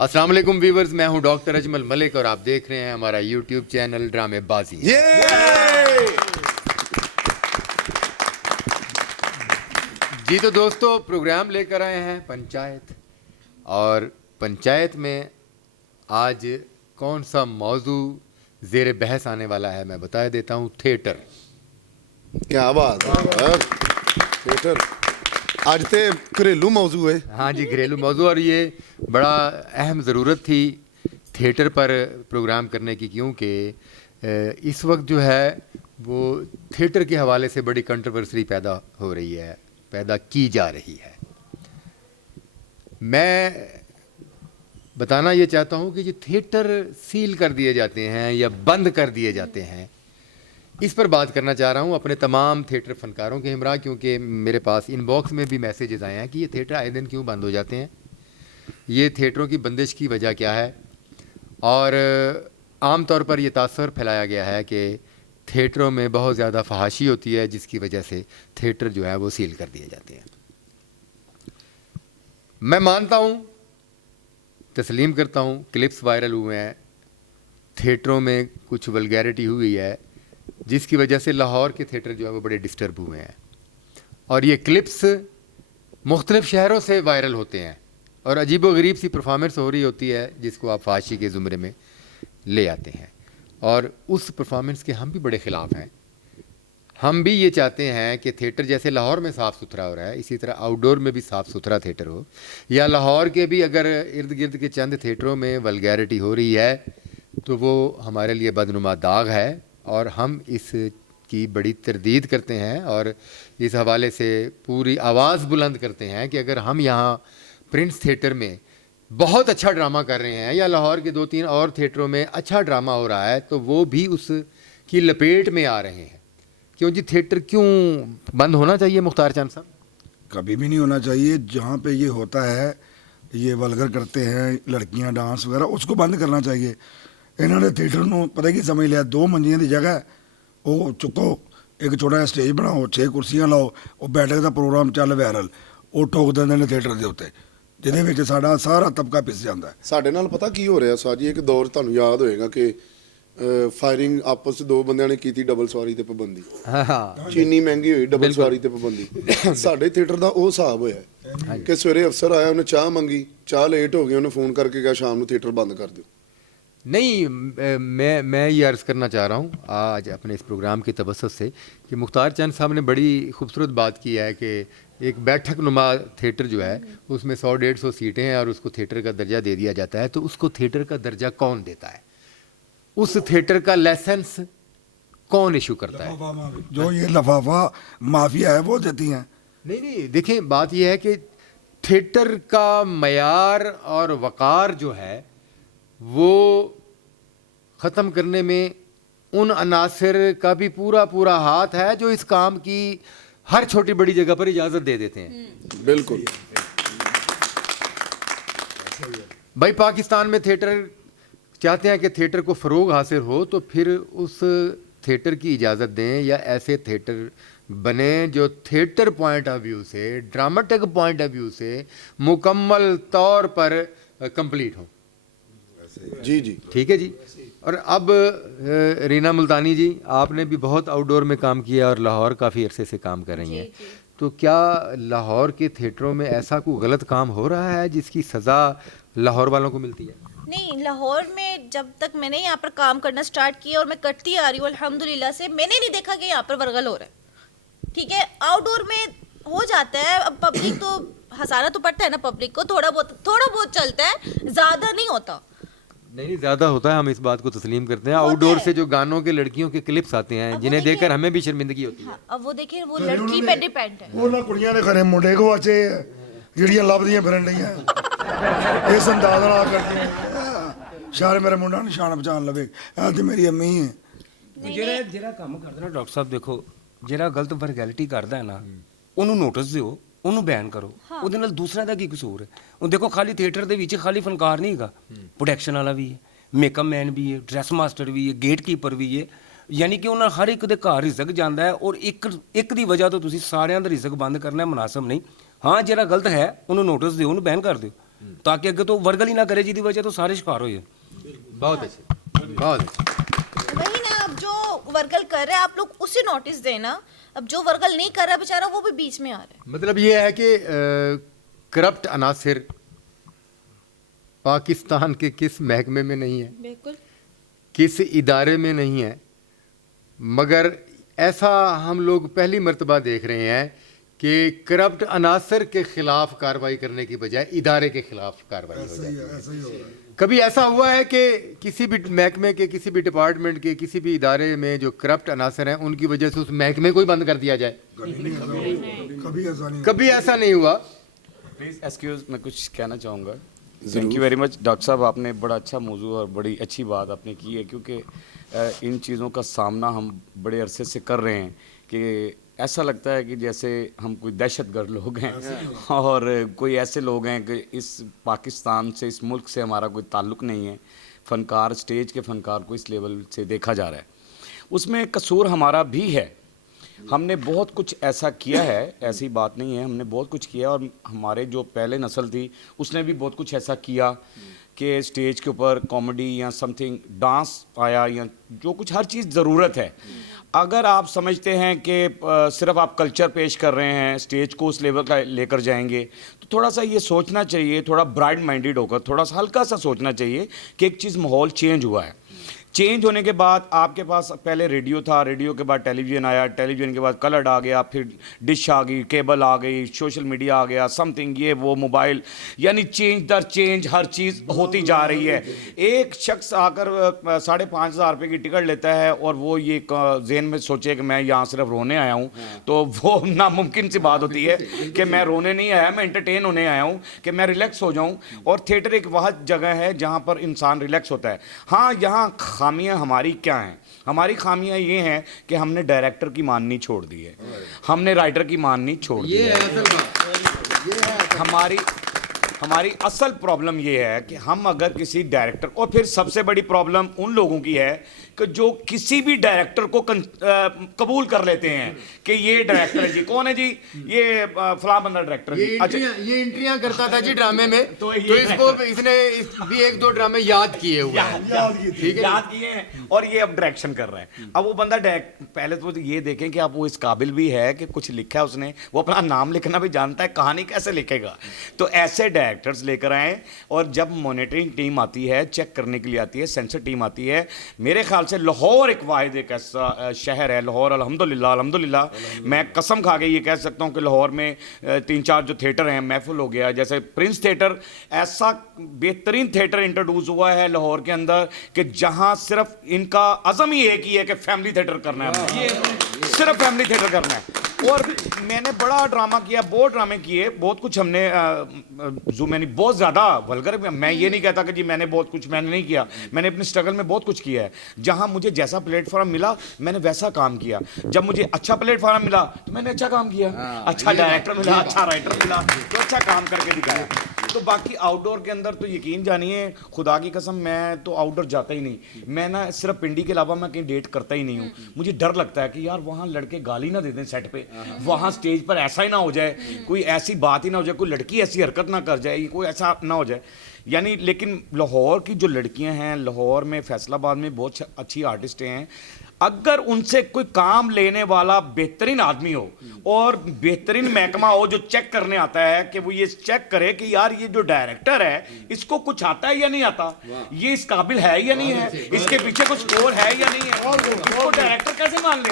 अस्सलाम वालेकुम व्यूवर्स, मैं हूं डॉक्टर अजमल मलिक और आप देख रहे हैं हमारा यूट्यूब चैनल ड्रामेबाजी। जी तो दोस्तों, प्रोग्राम लेकर आए हैं पंचायत, और पंचायत में आज कौन सा मौजू ज़ेर बहस आने वाला है मैं बता देता हूं। थिएटर। क्या बात है। थिएटर आज ते घरेलू मौजू है। हाँ जी, घरेलू मौजू, और ये बड़ा अहम ज़रूरत थी थिएटर पर प्रोग्राम करने की, क्योंकि इस वक्त जो है वो थिएटर के हवाले से बड़ी कंट्रोवर्सी पैदा हो रही है, पैदा की जा रही है। मैं बताना ये चाहता हूँ कि जो थिएटर सील कर दिए जाते हैं या बंद कर दिए जाते हैं, इस पर बात करना चाह रहा हूँ अपने तमाम थिएटर फनकारों के हमरा, क्योंकि मेरे पास इनबॉक्स में भी मैसेजेस आए हैं कि ये थिएटर आए दिन क्यों बंद हो जाते हैं, ये थिएटरों की बंदिश की वजह क्या है। और आम तौर पर ये तासर फैलाया गया है कि थिएटरों में बहुत ज़्यादा फहाशी होती है, जिसकी वजह से थिएटर जो है वो सील कर दिए जाते हैं। मैं मानता हूँ, तस्लीम करता हूँ, क्लिप्स वायरल हुए हैं, थिएटरों में कुछ वल्गैरिटी हुई है, जिसकी वजह से लाहौर के थिएटर जो है वो बड़े डिस्टर्ब हुए हैं, और ये क्लिप्स मुख्तलिफ़ शहरों से वायरल होते हैं और अजीब व गरीब सी परफॉर्मेंस हो रही होती है, जिसको आप फाशी के ज़ुमरे में ले आते हैं। और उस परफॉर्मेंस के हम भी बड़े ख़िलाफ़ हैं। हम भी ये चाहते हैं कि थिएटर जैसे लाहौर में साफ़ सुथरा हो रहा है, इसी तरह आउटडोर में भी साफ़ सुथरा थिएटर हो, या लाहौर के भी अगर इर्द गिर्द के चंद थिएटरों में वल्गैरिटी हो रही है तो वो हमारे लिए बदनुमा दाग है, और हम इसकी बड़ी तरदीद करते हैं और इस हवाले से पूरी आवाज़ बुलंद करते हैं कि अगर हम यहाँ प्रिंस थिएटर में बहुत अच्छा ड्रामा कर रहे हैं या लाहौर के 2-3 और थिएटरों में अच्छा ड्रामा हो रहा है, तो वो भी उसकी लपेट में आ रहे हैं। क्यों जी, थिएटर क्यों बंद होना चाहिए मुख्तार चंद साहब? कभी भी नहीं होना चाहिए। जहाँ पे ये होता है, ये वल्गर करते हैं लड़कियां डांस वगैरह, उसको बंद करना चाहिए। इन्होंने थिएटर ਨੂੰ पता की समझ लिया, 2 ਮੰਜੀਆਂ ਦੀ ਜਗ੍ਹਾ ਉਹ ਚੁੱਕੋ, ਇੱਕ ਛੋਟਾ ਜਿਹਾ ਸਟੇਜ ਬਣਾਓ, 6 ਕੁਰਸੀਆਂ ਲਾਓ, ਉਹ ਬੈਠਕ ਦਾ ਪ੍ਰੋਗਰਾਮ ਚੱਲ ਵਾਇਰਲ, ਉਹ ਠੋਕ ਦਿੰਦੇ ਨੇ ਥੀਏਟਰ ਦੇ ਉੱਤੇ, ਜਿਹਦੇ ਵਿੱਚ ਸਾਡਾ ਸਾਰਾ ਤਬਕਾ ਪਿਸ ਜਾਂਦਾ ਹੈ। ਸਾਡੇ ਨਾਲ ਪਤਾ ਕੀ ਹੋ ਰਿਹਾ ਸਾਜੀ, ਇੱਕ ਦੌਰ ਤੁਹਾਨੂੰ ਯਾਦ ਹੋਏਗਾ ਕਿ ਫਾਇਰਿੰਗ ਆਪਸ ਚ 2 ਬੰਦਿਆਂ ਨੇ ਕੀਤੀ, ਡਬਲ ਸਵਾਰੀ ਤੇ ਪਾਬੰਦੀ। ਹਾਂ, ਚੀਨੀ ਮਹਿੰਗੀ ਹੋਈ, ਡਬਲ ਸਵਾਰੀ ਤੇ ਪਾਬੰਦੀ। ਸਾਡੇ ਥੀਏਟਰ ਦਾ ਉਹ ਹਿਸਾਬ ਹੋਇਆ ਕਿ ਸਵੇਰੇ ਅਫਸਰ ਆਇਆ, ਉਹਨੇ ਚਾਹ ਮੰਗੀ, ਚਾਹ ਲੇਟ ਹੋ ਗਈ, ਉਹਨੇ ਫੋਨ ਕਰਕੇ ਕਿਹਾ ਸ਼ਾਮ ਨੂੰ ਥੀਏਟਰ ਬੰਦ ਕਰ ਦਿਓ। नहीं, मैं ये अर्ज़ करना चाह रहा हूँ आज अपने इस प्रोग्राम की तवज्जुह से कि मुख्तार चंद साहब ने बड़ी खूबसूरत बात की है कि एक बैठक नुमा थिएटर जो है उसमें 100-150 सीटें हैं और उसको थिएटर का दर्जा दे दिया जाता है। तो उसको थिएटर का दर्जा कौन देता है? उस थिएटर का लाइसेंस कौन इशू करता है? जो ये लफाफा माफिया है वो देती हैं। नहीं, देखिए बात यह है कि थिएटर का मयार और वक़ार जो है वो ख़त्म करने में उन अनासर का भी पूरा हाथ है जो इस काम की हर छोटी बड़ी जगह पर इजाज़त दे देते हैं। बिल्कुल भाई, पाकिस्तान में थिएटर चाहते हैं कि थिएटर को फ़रोग हासिल हो, तो फिर उस थिएटर की इजाज़त दें या ऐसे थिएटर बने जो थिएटर पॉइंट ऑफ व्यू से, ड्रामेटिक पॉइंट ऑफ व्यू से मुकम्मल तौर पर कंप्लीट हो। जी ठीक है जी। और अब रीना मुल्तानी जी, आपने भी बहुत आउटडोर में काम किया और लाहौर काफ़ी अरसे से काम कर रही हैं, तो क्या लाहौर के थिएटरों में ऐसा कोई गलत काम हो रहा है जिसकी सज़ा लाहौर वालों को मिलती है? नहीं, लाहौर में जब तक मैंने यहाँ पर काम करना स्टार्ट किया और मैं करती आ रही हूँ अल्हम्दुलिल्लाह से, मैंने नहीं देखा कि यहाँ पर वर्गल हो रहा है। ठीक है, आउटडोर में हो जाता है। अब पब्लिक तो हंसाना तो पड़ता है ना, पब्लिक को थोड़ा बहुत चलता है, ज़्यादा नहीं होता। नहीं, ज़्यादा होता है, हम इस बात को तस्लीम करते हैं। आउटडोर से जो गानों के लड़कियों के क्लिप्स आते हैं जिन्हें देखकर हमें भी शर्मिंदगी होती है। हाँ, अब वो देखिए, वो लड़की पे डिपेंड है। ਉਹਨਾਂ ਕੁੜੀਆਂ ਦੇ ਘਰੇ ਮੁੰਡੇ ਗਵਾਚੇ ਜਿਹੜੀਆਂ ਲੱਭਦੀਆਂ ਫਿਰਨ ਡੀਆਂ, ਇਸ ਅੰਦਾਜ਼ ਨਾਲ ਕਰਦੀਆਂ ਸ਼ਾਇਦ ਮੇਰਾ ਮੁੰਡਾ ਨਿਸ਼ਾਨ ਪਛਾਣ ਲਵੇ, ਇਹ ਤੇ ਮੇਰੀ ਅੰਮੀ ਹੈ। ਜਿਹੜਾ ਕੰਮ ਕਰਦਾ ਨਾ ਡਾਕਟਰ ਸਾਹਿਬ, ਦੇਖੋ ਜਿਹੜਾ ਗਲਤ ਵਰਗੈਲਿਟੀ ਕਰਦਾ ਹੈ ਨਾ, ਉਹਨੂੰ ਨੋਟਿਸ ਦਿਓ, ਉਹਨੂੰ ਬੈਨ ਕਰੋ। ਉਹਦੇ ਨਾਲ ਦੂਸਰਿਆਂ ਦਾ ਕੀ ਕਸੂਰ ਹੈ? ਹੁਣ ਦੇਖੋ, ਖਾਲੀ ਥੀਏਟਰ ਦੇ ਵਿੱਚ ਖਾਲੀ ਫਨਕਾਰ ਨਹੀਂ ਹੈਗਾ, ਪ੍ਰੋਡਕਸ਼ਨ ਵਾਲਾ ਵੀ ਹੈ, ਮੇਕਅਪ ਮੈਨ ਵੀ ਹੈ, ਡਰੈਸ ਮਾਸਟਰ ਵੀ ਹੈ, ਗੇਟ ਕੀਪਰ ਵੀ ਹੈ। ਯਾਨੀ ਕਿ ਉਹਨਾਂ ਹਰ ਇੱਕ ਦੇ ਘਰ ਰਿਜ਼ਕ ਜਾਂਦਾ ਹੈ, ਔਰ ਇੱਕ ਦੀ ਵਜ੍ਹਾ ਤੋਂ ਤੁਸੀਂ ਸਾਰਿਆਂ ਦਾ ਰਿਜ਼ਕ ਬੰਦ ਕਰਨਾ ਮੁਨਾਸਬ ਨਹੀਂ। ਹਾਂ, ਜਿਹੜਾ ਗਲਤ ਹੈ ਉਹਨੂੰ ਨੋਟਿਸ ਦਿਓ, ਉਹਨੂੰ ਬੈਨ ਕਰ ਦਿਓ। ਤਾਂ ਕਿ ਅੱਗੇ ਤੋਂ ਵਰਗਲ ਹੀ ਨਾ ਕਰੇ ਜਿਹਦੀ ਵਜ੍ਹਾ ਤੋਂ ਸਾਰੇ ਸ਼ਿਕਾਰ ਹੋਏ। बहुत अच्छे, बहुत अच्छे। वही ना, अब जो वर्गल कर रहा है आप लोग उसे नोटिस देना, अब जो वर्गल नहीं कर रहा बेचारा वो भी बीच में आ रहा है। मतलब ये है कि करप्ट अनासिर पाकिस्तान के किस महकमे में नहीं है, बिल्कुल किस इदारे में नहीं है, मगर ऐसा हम लोग पहली मर्तबा देख रहे हैं कि करप्ट अनासर के खिलाफ कार्रवाई करने की बजाय इदारे के खिलाफ कार्रवाई हो जाती है। ऐसा ही हो रहा है। कभी ऐसा हुआ है कि किसी भी महकमे के, किसी भी डिपार्टमेंट के, किसी भी इदारे में जो करप्ट अनासर हैं उनकी वजह से उस महकमे को ही बंद कर दिया जाए? कभी ऐसा नहीं कभी ऐसा नहीं हुआ। प्लीज़ एक्सक्यूज़, मैं कुछ कहना चाहूँगा। Thank you very much doctor साहब, आपने बड़ा अच्छा मौजू और बड़ी अच्छी बात आपने की है, क्योंकि इन चीज़ों का सामना हम बड़े अरसे से कर रहे हैं कि ऐसा लगता है कि जैसे हम कोई दहशतगर्द लोग हैं और कोई ऐसे लोग हैं कि इस पाकिस्तान से, इस मुल्क से हमारा कोई ताल्लुक़ नहीं है। फ़नकार, स्टेज के फ़नकार को इस लेवल से देखा जा रहा है, उसमें कसूर हमारा भी है। हमने बहुत कुछ ऐसा किया है, ऐसी बात नहीं है, हमने बहुत कुछ किया और हमारे जो पहले नस्ल थी उसने भी बहुत कुछ ऐसा किया कि स्टेज के ऊपर कॉमेडी या समथिंग डांस आया या जो कुछ, हर चीज़ ज़रूरत है। अगर आप समझते हैं कि सिर्फ आप कल्चर पेश कर रहे हैं, स्टेज को उस लेवल का लेकर जाएंगे, तो थोड़ा सा ये सोचना चाहिए, थोड़ा ब्राइट माइंडेड होकर थोड़ा सा हल्का सा सोचना चाहिए कि एक चीज़, माहौल चेंज हुआ है। चेंज होने के बाद आपके पास पहले रेडियो था, रेडियो के बाद टेलीविज़न आया, टेलीविज़न के बाद कलर आ गया, फिर डिश आ गई, केबल आ गई, सोशल मीडिया आ गया, समथिंग ये वो, मोबाइल, यानी चेंज दर चेंज हर चीज़ होती जा रही है। एक शख्स आकर 5,500 रुपये की टिकट लेता है और वो ये जेन में सोचे कि मैं यहाँ सिर्फ रोने आया हूँ, तो वो नामुमकिन सी बात होती है कि मैं रोने नहीं आया, मैं एंटरटेन होने आया हूँ, कि मैं रिलैक्स हो जाऊँ। और थिएटर एक वह जगह है जहाँ पर इंसान रिलैक्स होता है। हाँ, यहाँ खामियां हमारी क्या हैं? हमारी खामियां ये हैं कि हमने डायरेक्टर की माननी छोड़ दी है, हमने राइटर की माननी छोड़ दी है। हमारी असल प्रॉब्लम ये है कि हम अगर किसी डायरेक्टर, और फिर सबसे बड़ी प्रॉब्लम उन लोगों की है कि जो किसी भी डायरेक्टर को कबूल कर लेते हैं कि ये डायरेक्टर है जी। कौन है जी? ये फलां बंदा डायरेक्टर है जी। ये एंट्रियां करता था जी ड्रामे में, तो तो इसको इसने भी 1-2 ड्रामे याद किए हुए हैं। ठीक है, याद किए हैं और ये अब डायरेक्शन कर रहा है। अब वो बंदा पहले तो ये देखें कि अब वो इस काबिल भी है कि कुछ लिखा है उसने, वो अपना नाम लिखना भी जानता है, कहानी कैसे लिखेगा। तो ऐसे डायरेक्टर्स लेकर आए, और जब मॉनिटरिंग टीम आती है, चेक करने के लिए आती है, सेंसर टीम आती है, मेरे ख्याल से लाहौर एक वाहिद एक ऐसा शहर है, लाहौर अल्हम्दुलिल्लाह मैं कसम खा के ये कह सकता हूँ कि लाहौर में 3-4 जो थिएटर हैं महफूल हो गया। जैसे प्रिंस थिएटर, ऐसा बेहतरीन थिएटर इंट्रोड्यूस हुआ है लाहौर के अंदर कि जहाँ सिर्फ इनका अज़म ही एक ही है कि फैमिली थिएटर करना है, ये सिर्फ फैमिली थिएटर करना है। और मैंने बड़ा ड्रामा किया, बहुत ड्रामे किए, बहुत कुछ हमने जो मैंने बहुत ज़्यादा वल्गर, मैं ये नहीं कहता कि जी मैंने बहुत कुछ मैंने नहीं किया, मैंने अपने स्ट्रगल में बहुत कुछ किया है। जहाँ मुझे जैसा प्लेटफॉर्म मिला मैंने वैसा काम किया। जब मुझे अच्छा प्लेटफॉर्म मिला तो मैंने अच्छा काम किया, अच्छा डायरेक्टर मिला, अच्छा राइटर मिला, तो अच्छा काम करके दिखाया। तो बाकी आउटडोर के अंदर तो यकीन जानिए, खुदा की कसम मैं तो आउटडोर जाता ही नहीं। मैं ना सिर्फ पिंडी के अलावा मैं कहीं डेट करता ही नहीं हूँ। मुझे डर लगता है कि यार वहाँ लड़के गाली ना दे दें सेट पे, वहाँ स्टेज पर ऐसा ही ना हो जाए, कोई ऐसी बात ही ना हो जाए, कोई लड़की ऐसी हरकत ना कर जाए, कोई ऐसा ना हो जाए। यानी लेकिन लाहौर की जो लड़कियां हैं, लाहौर में, फैसलाबाद में बहुत अच्छी आर्टिस्ट हैं। अगर उनसे कोई काम लेने वाला बेहतरीन आदमी हो और बेहतरीन महकमा हो जो चेक करने आता है कि वो ये चेक करे कि यार ये जो डायरेक्टर है इसको कुछ आता है या नहीं आता, ये इस काबिल है या नहीं है, इसके पीछे कुछ स्कोर है या नहीं है, इसको डायरेक्टर कैसे मान ले,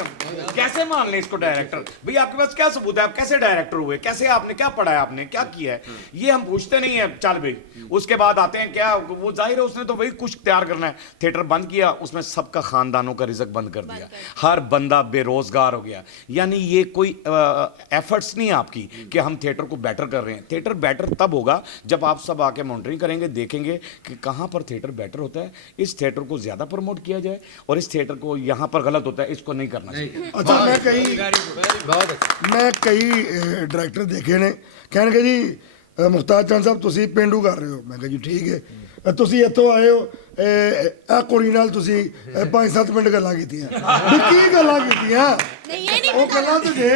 कैसे मान ले इसको डायरेक्टर? भाई आपके पास क्या सबूत है, आप कैसे डायरेक्टर हुए, कैसे आपने क्या पढ़ा है, आपने क्या किया है, ये हम पूछते नहीं है। चल भाई उसके बाद आते हैं क्या, वो जाहिर है उसने तो वही कुछ तैयार करना है। थिएटर बंद किया, उसमें सबका खानदानों का रिजक बंद कर दिया, हर बंदा बेरोजगार हो गया। यानी ये कोई एफर्ट्स नहीं है आपकी कि हम थिएटर को बेटर कर रहे हैं। थिएटर बेटर तब होगा जब आप सब आके मॉनिटरिंग करेंगे, देखेंगे कि कहाँ पर थिएटर बेटर होता है, इस थिएटर को ज़्यादा प्रमोट किया जाए, और इस थिएटर को यहाँ पर गलत होता है इसको नहीं करना चाहिए। अच्छा, मैं कई डायरेक्टर देखे ने कहने जी मुख्तार चंद साहब ਤੁਸੀਂ ਪਿੰਡੂ ਕਰ ਰਹੇ ਹੋ। ਮੈਂ ਕਿਹਾ ਜੀ ਠੀਕ ਹੈ, ਤੁਸੀਂ ਇੱਥੋਂ ਆਏ ਹੋ, ਆ ਕੁੜੀ ਨਾਲ ਤੁਸੀਂ 5-7 ਮਿੰਟ ਗੱਲਾਂ ਕੀਤੀਆਂ, ਵੀ ਕੀ ਗੱਲਾਂ ਕੀਤੀਆਂ? नहीं, ये नहीं ਉਹ ਗੱਲਾਂ ਤੇ ਦੇ,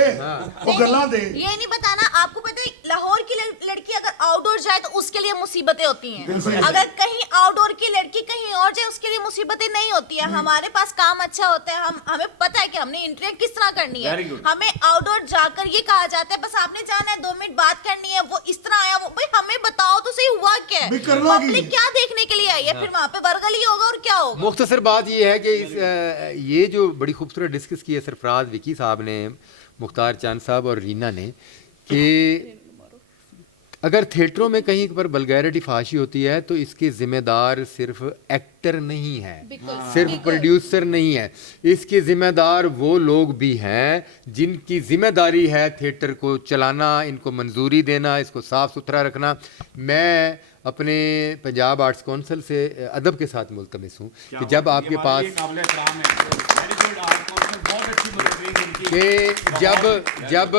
ਉਹ ਗੱਲਾਂ ਦੇ। ये नहीं बताना। आपको पता है लाहौर की लड़की लड़की अगर आउटडोर जाए तो उसके लिए मुसीबतें होती हैं, अगर कहीं आउटडोर की लड़की कहीं और जाए उसके लिए मुसीबतें नहीं होती है। हमारे पास काम अच्छा होता है, हमें पता है कि हमने इंटरव्यू किस तरह करनी है। Very good. हमें आउटडोर जाकर ये कहा जाता है बस आपने जाना है, 2 मिनट बात करनी है, वो इस तरह आया, वो भाई हमें बताओ तो सही हुआ क्या है, पब्लिक क्या देखने के लिए आई है, फिर वहां पे वर्गल ही होगा और क्या होगा। मुख्तसर बात ये है कि ये जो बड़ी खूबसूरत डिस्कस की है सरफराज विकी साहब ने, मुख्तार चांद साहब और रीना ने, कि अगर थिएटरों में कहीं पर वल्गैरिटी फाशी होती है तो इसके जिम्मेदार सिर्फ एक्टर नहीं है, सिर्फ प्रोड्यूसर नहीं है, इसके जिम्मेदार वो लोग भी हैं जिनकी जिम्मेदारी है थिएटर को चलाना, इनको मंजूरी देना, इसको साफ सुथरा रखना। मैं अपने पंजाब आर्ट्स काउंसिल से अदब के साथ मुल्तमिस हूँ कि जब आपके पास कि जब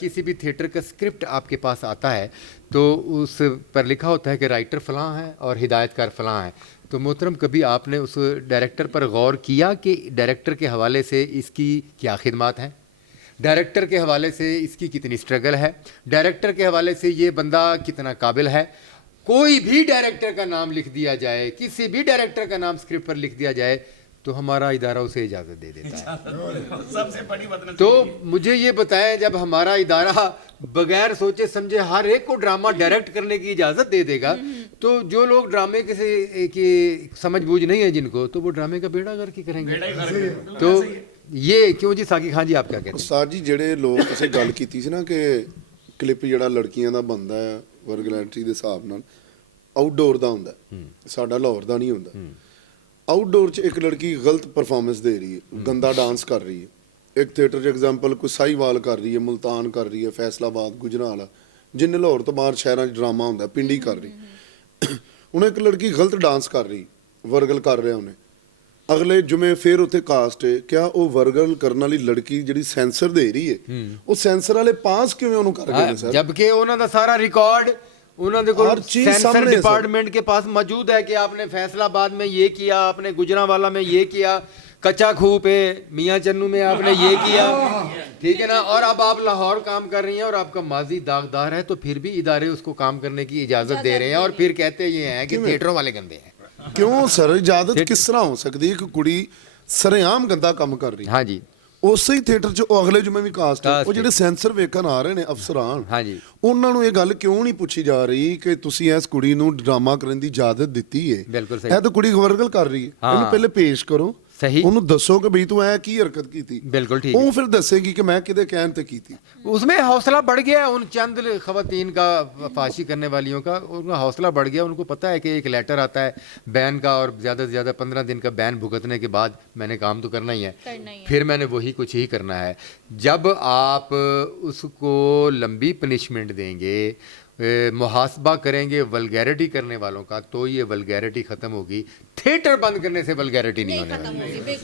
किसी भी थिएटर का स्क्रिप्ट आपके पास आता है तो उस पर लिखा होता है कि राइटर फ़लाँ है और हिदायतकार फ़लाँ है। तो मोहतरम, कभी आपने उस डायरेक्टर पर गौर किया कि डायरेक्टर के हवाले से इसकी क्या खिदमत हैं, डायरेक्टर के हवाले से इसकी कितनी स्ट्रगल है, डायरेक्टर के हवाले से ये बंदा कितना काबिल है? कोई भी डायरेक्टर का नाम लिख दिया जाए, किसी भी डायरेक्टर का नाम स्क्रिप्ट पर लिख दिया जाए तो हमारा इदारा उसे इजाज़त दे देता है। सबसे बड़ी बदनसीबी। तो मुझे ये बताएं, जब हमारा इदारा बगैर सोचे समझे हर एक को ड्रामा डायरेक्ट करने की इजाज़त दे देगा, तो जो लोग ड्रामे के से की समझ बूझ नहीं है जिनको, तो वो ड्रामे का बेड़ा गर्क ही करेंगे। तो ये क्यों जी? साकी खान जी, आप क्या कहते हैं? ਉਸਤਾਦ ਜੀ, ਜਿਹੜੇ ਲੋਕ ਅਸੀਂ ਗੱਲ ਕੀਤੀ ਸੀ ਨਾ ਕਿ ਕਲਿੱਪ ਜਿਹੜਾ ਲੜਕੀਆਂ ਦਾ ਬਣਦਾ ਹੈ ਵਰਗਲੈਂਟੀ ਦੇ ਹਿਸਾਬ ਨਾਲ ਆਊਟਡੋਰ ਦਾ ਹੁੰਦਾ, ਸਾਡਾ ਲਾਹੌਰ ਦਾ ਨਹੀਂ ਹੁੰਦਾ। ਆਊਟਡੋਰ 'ਚ ਇੱਕ ਲੜਕੀ ਗਲਤ ਪਰਫਾਰਮੈਂਸ ਦੇ ਰਹੀ ਹੈ, ਗੰਦਾ ਡਾਂਸ ਕਰ ਰਹੀ ਹੈ। ਇੱਕ ਥੀਏਟਰ 'ਚ ਐਗਜ਼ਾਮਪਲ ਕੋਈ ਸਾਹੀਵਾਲ ਕਰ ਰਹੀ ਹੈ, ਮੁਲਤਾਨ ਕਰ ਰਹੀ ਹੈ, ਫੈਸਲਾਬਾਦ, ਗੁਜਰਾਂਵਾਲਾ, ਜਿੰਨੇ ਲਾਹੌਰ ਤੋਂ ਬਾਹਰ ਸ਼ਹਿਰਾਂ 'ਚ ਡਰਾਮਾ ਹੁੰਦਾ, ਪਿੰਡੀ ਕਰ ਰਹੀ। ਹੁਣ ਇੱਕ ਲੜਕੀ ਗਲਤ ਡਾਂਸ ਕਰ ਰਹੀ, ਵਰਗਲ ਕਰ ਰਿਹਾ ਉਹਨੇ, ਅਗਲੇ ਜੁਮੇ ਫਿਰ ਉੱਥੇ ਕਾਸਟ ਹੈ, ਕਿਆ ਉਹ ਵਰਗਲ ਕਰਨ ਵਾਲੀ ਲੜਕੀ ਜਿਹੜੀ ਸੈਂਸਰ ਦੇ ਰਹੀ ਹੈ, ਉਹ ਸੈਂਸਰ ਵਾਲੇ ਪਾਸ ਕਿਵੇਂ ਉਹਨੂੰ ਕਰ ਗਏ ਨੇ ਸਰ? जबकि उन्होंने सारा रिकॉर्ड उन्होंने को हर चीज़ सेंसर सामने है, सर। डिपार्टमेंट के पास मौजूद है कि आपने फैसलाबाद में ये किया, आपने गुजरांवाला में ये किया, कच्चा खूह पे मियाँ चन्नू में आपने ये किया, ठीक है ना, और अब आप लाहौर काम कर रही हैं और आपका माजी दागदार है, तो फिर भी इदारे उसको काम करने की इजाज़त दे रहे हैं और फिर कहते ये हैं कि थिएटरों वाले गंदे हैं। ਕਿਉਂ ਸਰ? ਇਜਾਜ਼ਤ ਕਿਸ ਤਰ੍ਹਾਂ ਹੋ ਸਕਦੀ ਹੈ ਕਿ ਕੁੜੀ ਸਰੇਆਮ ਗੰਦਾ ਕੰਮ ਕਰ ਰਹੀ? हाँ जी, ਉਸੇ ਹੀ ਥੀਏਟਰ 'ਚ ਉਹ ਅਗਲੇ ਜੁਮੇ ਵੀ ਕਾਸਟ ਹੈ, ਕਾਸਟ ਉਹ ਜਿਹੜੇ ਸੈਂਸਰ ਵੇਖਣ ਆ ਰਹੇ ਨੇ ਅਫਸਰਾਨ, हाँ जी, ਉਹਨਾਂ ਨੂੰ ਇਹ ਗੱਲ ਕਿਉਂ ਨਹੀਂ ਪੁੱਛੀ ਜਾ ਰਹੀ ਕਿ ਤੁਸੀਂ ਇਸ ਕੁੜੀ ਨੂੰ ਡਰਾਮਾ ਕਰਨ ਦੀ ਇਜਾਜ਼ਤ ਦਿੱਤੀ ਹੈ? ਬਿਲਕੁਲ ਸਹੀ। ਇਹ ਤਾਂ ਕੁੜੀ ਗਵਰਗਲ ਕਰ ਰਹੀ ਹੈ, ਹਾਂ। ਇਹਨੂੰ ਪਹਿਲੇ ਪੇਸ਼ ਕਰੋ, सही, ਉਹਨੂੰ ਦੱਸੋ ਕਿ ਬਈ ਤੂੰ ਇਹ ਕੀ ਹਰਕਤ ਕੀਤੀ, बिल्कुल ठीक है। ਉਹ ਫਿਰ ਦੱਸੇਗੀ कि मैं किधे कहन ते की थी। उसमें हौसला बढ़ गया उन चंद खवातीन का, फांसी करने वालियों का, उनका हौसला बढ़ गया। उनको पता है कि एक लेटर आता है बैन का और ज़्यादा से ज़्यादा 15 दिन का बैन भुगतने के बाद मैंने काम तो करना ही है, फिर मैंने वही कुछ ही करना है। जब आप उसको लंबी पनिशमेंट देंगे, मुहासबा करेंगे वल्गैरिटी करने वालों का, तो ये वल्गैरिटी ख़त्म होगी। थिएटर बंद करने से वल्गैरिटी नहीं होने वाली।